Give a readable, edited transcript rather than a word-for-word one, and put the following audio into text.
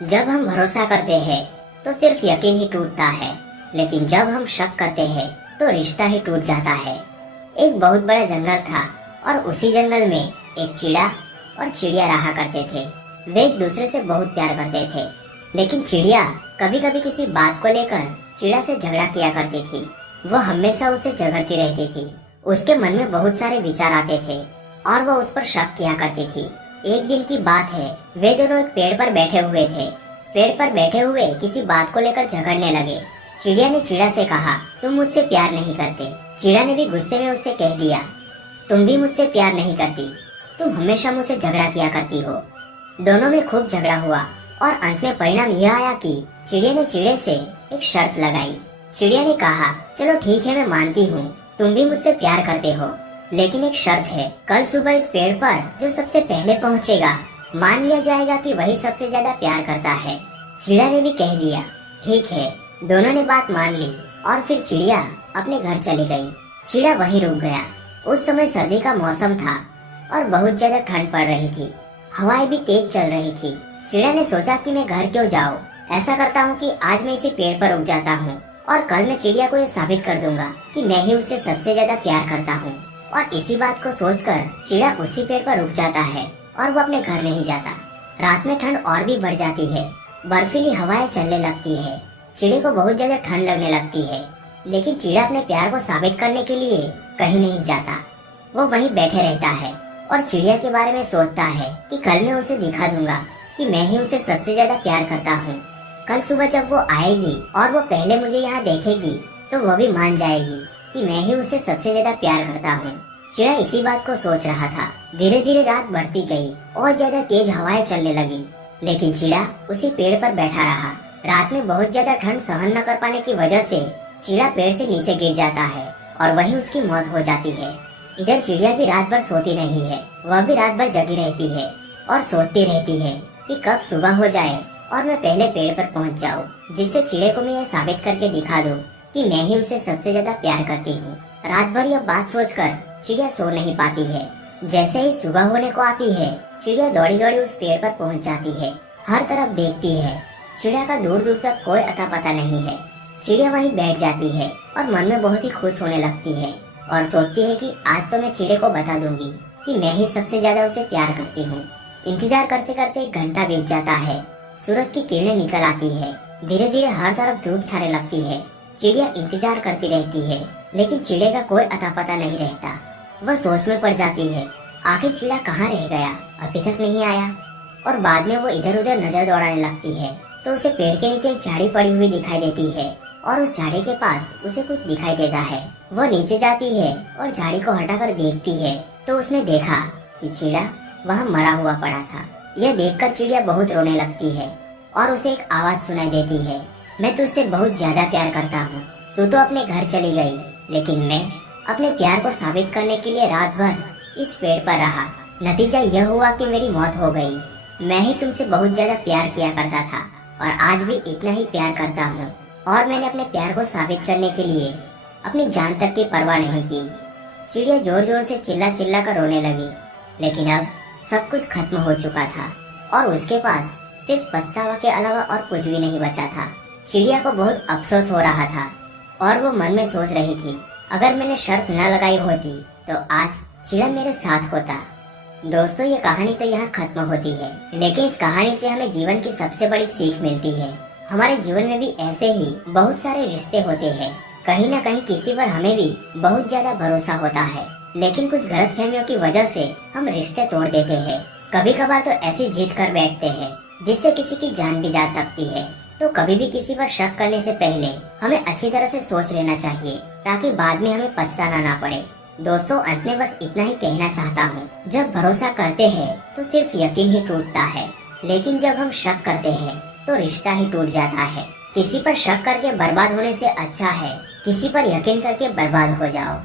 जब हम भरोसा करते हैं तो सिर्फ यकीन ही टूटता है, लेकिन जब हम शक करते हैं तो रिश्ता ही टूट जाता है। एक बहुत बड़ा जंगल था और उसी जंगल में एक चिड़ा और चिड़िया रहा करते थे। वे एक दूसरे से बहुत प्यार करते थे, लेकिन चिड़िया कभी कभी किसी बात को लेकर चिड़ा से झगड़ा किया करती थी। वो हमेशा उसे झगड़ती रहती थी। उसके मन में बहुत सारे विचार आते थे और वो उस पर शक किया करती थी। एक दिन की बात है, वे दोनों एक पेड़ पर बैठे हुए थे। पेड़ पर बैठे हुए किसी बात को लेकर झगड़ने लगे। चिड़िया ने चिड़ा से कहा, तुम मुझसे प्यार नहीं करते। चिड़ा ने भी गुस्से में उससे कह दिया, तुम भी मुझसे प्यार नहीं करती, तुम हमेशा मुझसे झगड़ा किया करती हो। दोनों में खूब झगड़ा हुआ और अंत में परिणाम यह आया कि चिड़िया ने चिड़े से एक शर्त लगाई। चिड़िया ने कहा, चलो ठीक है, मैं मानती हूँ तुम भी मुझसे प्यार करते हो, लेकिन एक शर्त है, कल सुबह इस पेड़ पर जो सबसे पहले पहुँचेगा मान लिया जाएगा कि वही सबसे ज्यादा प्यार करता है। चिड़िया ने भी कह दिया, ठीक है। दोनों ने बात मान ली और फिर चिड़िया अपने घर चली गई। चिड़ा वहीं रुक गया। उस समय सर्दी का मौसम था और बहुत ज्यादा ठंड पड़ रही थी। हवाएं भी तेज चल रही थी। चिड़िया ने सोचा कि मैं घर क्यों जाऊँ, ऐसा करता हूँ कि आज मैं इसी पेड़ पर रुक जाता हूँ और कल मैं चिड़िया को ये साबित कर दूंगा कि मैं ही उससे सबसे ज्यादा प्यार करता हूँ। और इसी बात को सोचकर चिड़ा उसी पेड़ पर रुक जाता है और वो अपने घर नहीं जाता। रात में ठंड और भी बढ़ जाती है। बर्फीली हवाएं चलने लगती है। चिड़े को बहुत ज्यादा ठंड लगने लगती है, लेकिन चिड़ा अपने प्यार को साबित करने के लिए कहीं नहीं जाता। वो वहीं बैठे रहता है और चिड़िया के बारे में सोचता है कि कल मैं उसे दिखा दूंगा कि मैं ही उसे सबसे ज्यादा प्यार करता हूँ। कल सुबह जब वो आएगी और वो पहले मुझे यहाँ देखेगी तो वो भी मान जाएगी कि मैं ही उसे सबसे ज्यादा प्यार करता हूँ। चिड़ा इसी बात को सोच रहा था। धीरे धीरे रात बढ़ती गई और ज्यादा तेज हवाएं चलने लगी, लेकिन चिड़ा उसी पेड़ पर बैठा रहा। रात में बहुत ज्यादा ठंड सहन न कर पाने की वजह से चिड़ा पेड़ से नीचे गिर जाता है और वहीं उसकी मौत हो जाती है। इधर चिड़िया भी रात भर सोती नहीं है। वह भी रात भर जगी रहती है और सोचती रहती है कि कब सुबह हो जाए और मैं पहले पेड़ पर पहुंच जाऊं, जिससे चिड़े को मैं यह साबित करके दिखा दूं कि मैं ही उसे सबसे ज्यादा प्यार करती हूँ। रात भर यह बात सोचकर चिड़िया सो नहीं पाती है। जैसे ही सुबह होने को आती है, चिड़िया दौड़ी दौड़ी उस पेड़ पर पहुंच जाती है। हर तरफ देखती है, चिड़िया का दूर दूर तक कोई अता पता नहीं है। चिड़िया वहीं बैठ जाती है और मन में बहुत ही खुश होने लगती है और सोचती है कि आज तो मैं चिड़े को बता दूंगी कि मैं ही सबसे ज्यादा उसे प्यार करती हूँ। इंतजार करते करते एक घंटा बीत जाता है। सूरज की किरणें निकल आती है। धीरे धीरे हर तरफ धूप छाने लगती है। चिड़िया इंतजार करती रहती है, लेकिन चिड़े का कोई अता पता नहीं रहता। वह सोच में पड़ जाती है, आखिर चिड़ा कहाँ रह गया, अभी तक नहीं आया। और बाद में वो इधर उधर नजर दौड़ाने लगती है तो उसे पेड़ के नीचे एक झाड़ी पड़ी हुई दिखाई देती है और उस झाड़ी के पास उसे कुछ दिखाई देता है। वो नीचे जाती है और झाड़ी को हटाकर देखती है तो उसने देखा कि चिड़ा वहाँ मरा हुआ पड़ा था। यह देखकर चिड़िया बहुत रोने लगती है और उसे एक आवाज सुनाई देती है, मैं तुझसे बहुत ज्यादा प्यार करता हूँ। तू तो अपने घर चली गई, लेकिन मैं अपने प्यार को साबित करने के लिए रात भर इस पेड़ पर रहा। नतीजा यह हुआ कि मेरी मौत हो गई। मैं ही तुमसे बहुत ज्यादा प्यार किया करता था और आज भी इतना ही प्यार करता हूँ। और मैंने अपने प्यार को साबित करने के लिए अपनी जान तक की परवाह नहीं की। चिड़िया जोर जोर से चिल्ला चिल्ला कर रोने लगी, लेकिन अब सब कुछ खत्म हो चुका था और उसके पास सिर्फ पछतावा के अलावा और कुछ भी नहीं बचा था। चिड़िया को बहुत अफसोस हो रहा था और वो मन में सोच रही थी, अगर मैंने शर्त न लगाई होती तो आज चिड़ा मेरे साथ होता। दोस्तों, ये कहानी तो यहाँ खत्म होती है, लेकिन इस कहानी से हमें जीवन की सबसे बड़ी सीख मिलती है। हमारे जीवन में भी ऐसे ही बहुत सारे रिश्ते होते हैं। कहीं न कहीं किसी पर हमें भी बहुत ज्यादा भरोसा होता है, लेकिन कुछ गलतफहमियों की वजह से हम रिश्ते तोड़ देते हैं। कभी कभार तो ऐसी जिद कर बैठते हैं जिससे किसी की जान भी जा सकती है। तो कभी भी किसी पर शक करने से पहले हमें अच्छी तरह से सोच लेना चाहिए, ताकि बाद में हमें पछताना ना पड़े। दोस्तों, अंत में बस इतना ही कहना चाहता हूँ, जब भरोसा करते हैं तो सिर्फ यकीन ही टूटता है, लेकिन जब हम शक करते हैं तो रिश्ता ही टूट जाता है। किसी पर शक करके बर्बाद होने से अच्छा है किसी पर यकीन करके बर्बाद हो जाओ।